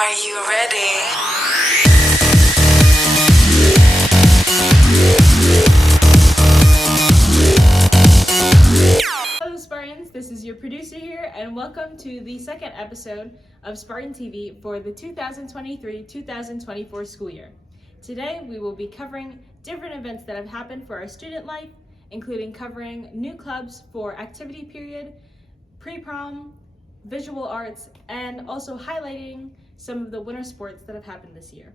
Are you ready? Hello Spartans, this is your producer here and welcome to the second episode of Spartan TV for the 2023-2024 school year. Today we will be covering different events that have happened for our student life, including covering new clubs for activity period, pre-prom, visual arts, and also highlighting some of the winter sports that have happened this year.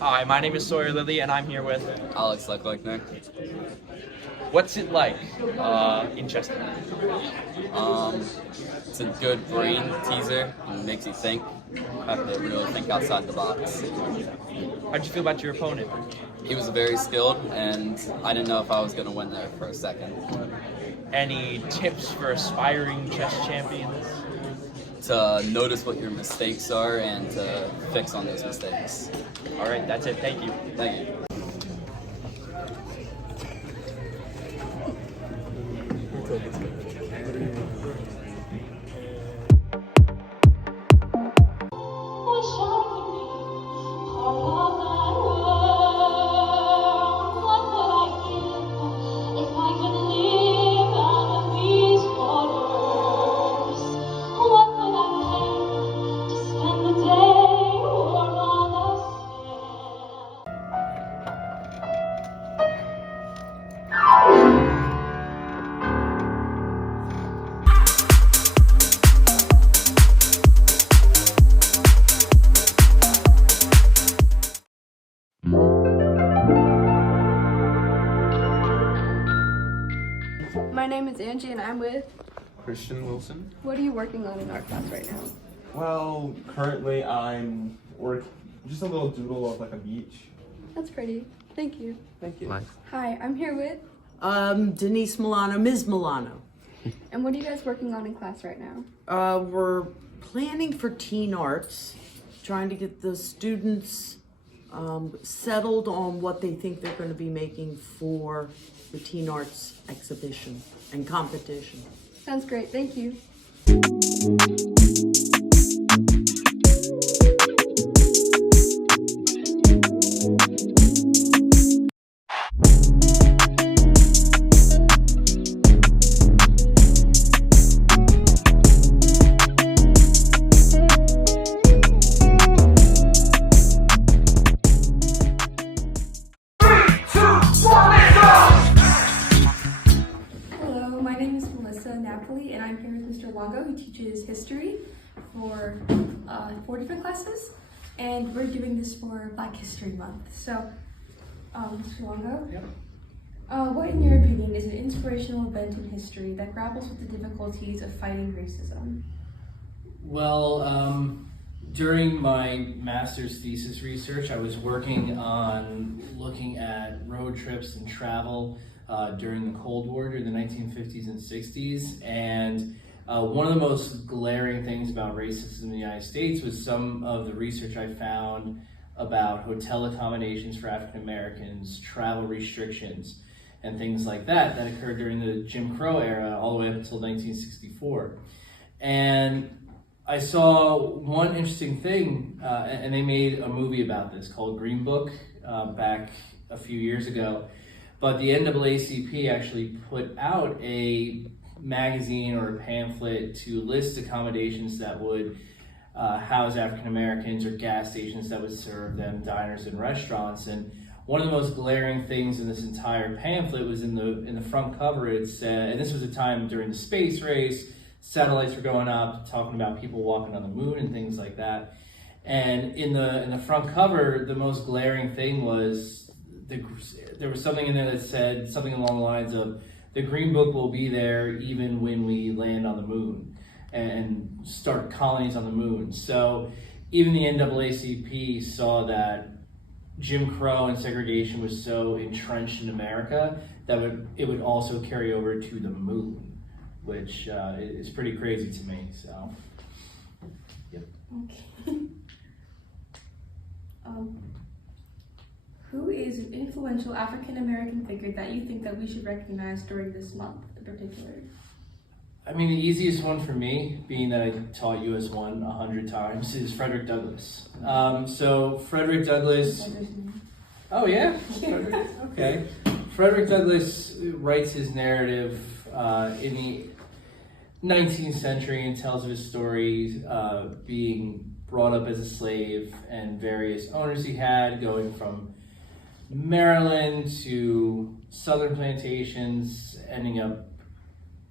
Hi, my name is Sawyer Lilly, and I'm here with Alex Leclerc. What's it like in Chester? It's a good brain teaser and makes you think. Have to really think outside the box. How'd you feel about your opponent? He was very skilled, and I didn't know if I was going to win there for a second. Any tips for aspiring chess champions? To notice what your mistakes are and to fix on those mistakes. All right, that's it. Thank you. Thank you. My name is Angie and I'm with. Christian Wilson. What are you working on in art class right now? Well, currently I'm working just a little doodle of like a beach. That's pretty. Thank you. Thank you. Hi, I'm here with. Denise Milano, Ms. Milano. And what are you guys working on in class right now? We're planning for teen arts, trying to get the students settled on what they think they're going to be making for the teen arts exhibition and competition. Sounds great. Thank you. And I'm here with Mr. Longo, who teaches history for 4 different classes, and we're doing this for Black History Month. So, Mr. Longo, what in your opinion is an inspirational event in history that grapples with the difficulties of fighting racism? Well, during my master's thesis research, I was working on looking at road trips and travel during the Cold War, during the 1950s and 60s, and one of the most glaring things about racism in the United States was some of the research I found about hotel accommodations for African Americans, travel restrictions, and things like that occurred during the Jim Crow era all the way up until 1964. And I saw one interesting thing, and they made a movie about this called Green Book back a few years ago. But the NAACP actually put out a magazine or a pamphlet to list accommodations that would house African Americans, or gas stations that would serve them, diners and restaurants. And one of the most glaring things in this entire pamphlet was in the front cover. It said, and this was a time during the space race, satellites were going up, talking about people walking on the moon and things like that. And in the front cover, the most glaring thing was there was something in there that said something along the lines of, the Green Book will be there even when we land on the moon and start colonies on the moon. So even the NAACP saw that Jim Crow and segregation was so entrenched in America that it would also carry over to the moon, which is pretty crazy to me. So, yep. Okay. Who is an influential African American figure that you think that we should recognize during this month in particular? I mean, the easiest one for me, being that I taught US 1 100 times, is Frederick Douglass. So Frederick Douglass. Oh yeah. Okay. Frederick Douglass writes his narrative in the 19th century and tells of his story being brought up as a slave and various owners he had, going from Maryland to southern plantations, ending up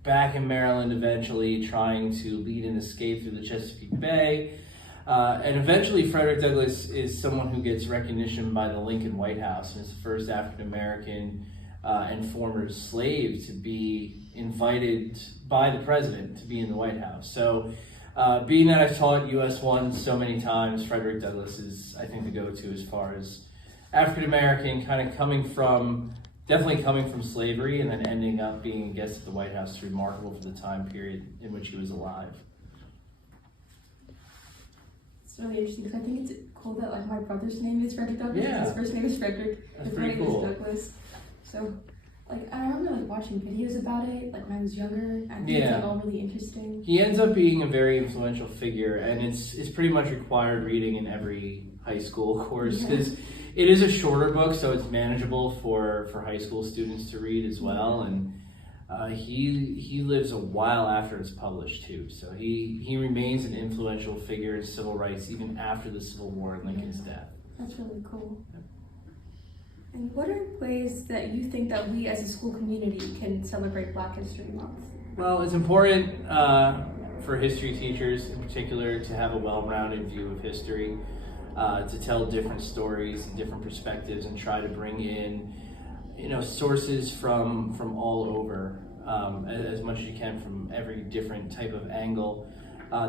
back in Maryland eventually, trying to lead an escape through the Chesapeake Bay. And eventually Frederick Douglass is someone who gets recognition by the Lincoln White House and is the first African American and former slave to be invited by the president to be in the White House. So being that I've taught US 1 so many times, Frederick Douglass is, I think, the go-to as far as African American, kind of definitely coming from slavery and then ending up being a guest at the White House is remarkable for the time period in which he was alive. It's really interesting because I think it's cool that like my brother's name is Frederick Douglass. Yeah. His first name is Frederick. That's His pretty name cool. is Douglas. So, like, I remember like watching videos about it, like when I was younger. I think it's like all really interesting. He ends up being a very influential figure, and it's pretty much required reading in every high school course because it is a shorter book, so it's manageable for high school students to read as well. And he lives a while after it's published too, so he remains an influential figure in civil rights even after the Civil War and Lincoln's death. That's really cool. And what are ways that you think that we as a school community can celebrate Black History Month? Well, it's important for history teachers in particular to have a well-rounded view of history, to tell different stories and different perspectives and try to bring in, sources from all over, as much as you can from every different type of angle.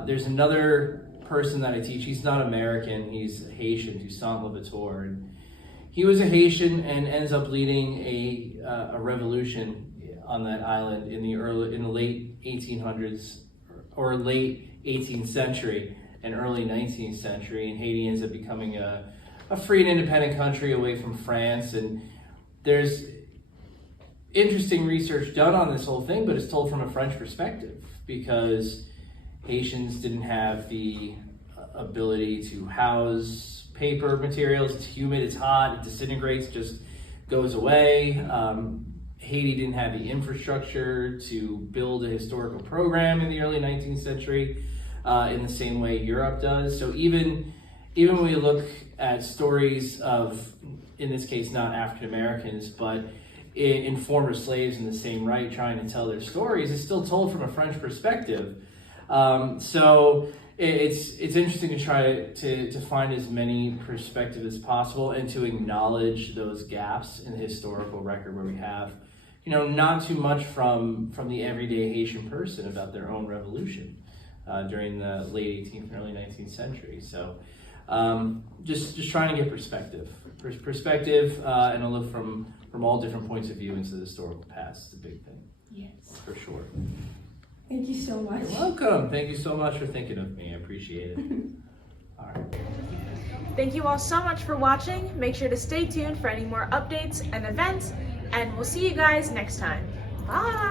There's another person that I teach. He's not American. He's Haitian, Toussaint Louverture. And he was a Haitian and ends up leading a revolution on that island in the late 1800s or late 18th century and early 19th century. And Haiti ends up becoming a free and independent country away from France. And there's interesting research done on this whole thing, but it's told from a French perspective because Haitians didn't have the ability to house paper materials. It's humid, it's hot, it disintegrates, just goes away. Haiti didn't have the infrastructure to build a historical program in the early 19th century in the same way Europe does. So even when we look at stories of, in this case, not African Americans, but in former slaves in the same right trying to tell their stories, it's still told from a French perspective. So it's interesting to try to find as many perspectives as possible and to acknowledge those gaps in the historical record where we have, not too much from the everyday Haitian person about their own revolution during the late 18th and early 19th century. So just trying to get perspective and a look from all different points of view into the historical past is a big thing. Yes. For sure. Thank you so much. You're welcome. Thank you so much for thinking of me. I appreciate it. All right. Thank you all so much for watching. Make sure to stay tuned for any more updates and events, and we'll see you guys next time. Bye!